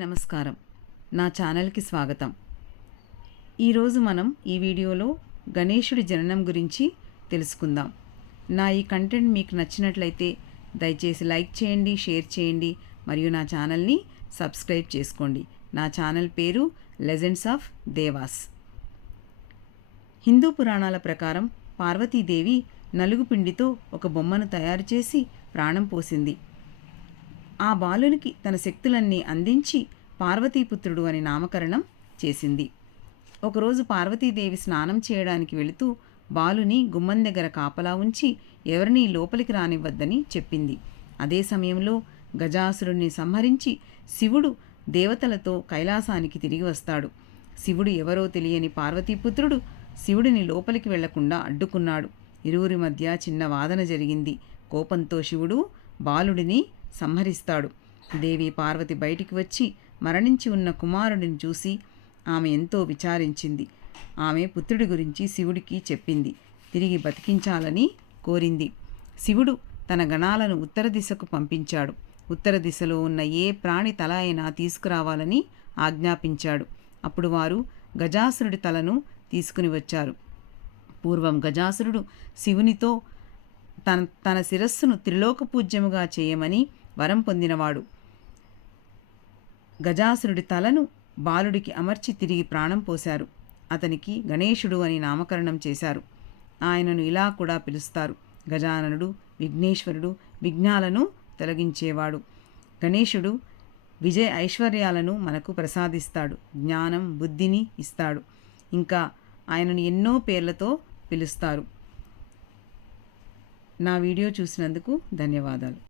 నమస్కారం. నా ఛానల్కి స్వాగతం. ఈరోజు మనం ఈ వీడియోలో గణేశుడి జననం గురించి తెలుసుకుందాం. నా ఈ కంటెంట్ మీకు నచ్చినట్లయితే దయచేసి లైక్ చేయండి, షేర్ చేయండి మరియు నా ఛానల్ని సబ్స్క్రైబ్ చేసుకోండి. నా ఛానల్ పేరు లెజెండ్స్ ఆఫ్ దేవాస్. హిందూ పురాణాల ప్రకారం పార్వతీదేవి నలుగు పిండితో ఒక బొమ్మను తయారు చేసి ప్రాణం పోసింది. ఆ బాలునికి తన శక్తులన్నీ అందించి పార్వతీపుత్రుడు అని నామకరణం చేసింది. ఒకరోజు పార్వతీదేవి స్నానం చేయడానికి వెళుతూ బాలుని గుమ్మం దగ్గర కాపలా ఉంచి ఎవరినీ లోపలికి రానివ్వద్దని చెప్పింది. అదే సమయంలో గజాసురుణ్ణి సంహరించి శివుడు దేవతలతో కైలాసానికి తిరిగి వస్తాడు. శివుడు ఎవరో తెలియని పార్వతీపుత్రుడు శివుడిని లోపలికి వెళ్లకుండా అడ్డుకున్నాడు. ఇరువురి మధ్య చిన్న వాదన జరిగింది. కోపంతో శివుడు బాలుడిని సంహరిస్తాడు. దేవి పార్వతి బయటికి వచ్చి మరణించి ఉన్న కుమారుడిని చూసి ఆమె ఎంతో విచారించింది. ఆమె పుత్రుడి గురించి శివుడికి చెప్పింది. తిరిగి బతికించాలని కోరింది. శివుడు తన గణాలను ఉత్తర దిశకు పంపించాడు. ఉత్తర దిశలో ఉన్న ఏ ప్రాణి తల అయినా తీసుకురావాలని ఆజ్ఞాపించాడు. అప్పుడు వారు గజాసురుడి తలను తీసుకుని వచ్చారు. పూర్వం గజాసురుడు శివునితో తన శిరస్సును త్రిలోక పూజ్యముగా చేయమని వరం పొందినవాడు. గజాసురుడి తలను బాలుడికి అమర్చి తిరిగి ప్రాణం పోశారు. అతనికి గణేశుడు అని నామకరణం చేశారు. ఆయనను ఇలా కూడా పిలుస్తారు: గజాననుడు, విఘ్నేశ్వరుడు, విఘ్నాలను తొలగించేవాడు. గణేశుడు విజయ ఐశ్వర్యాలను మనకు ప్రసాదిస్తాడు, జ్ఞానం, బుద్ధిని ఇస్తాడు. ఇంకా ఆయనను ఎన్నో పేర్లతో పిలుస్తారు. నా వీడియో చూసినందుకు ధన్యవాదాలు.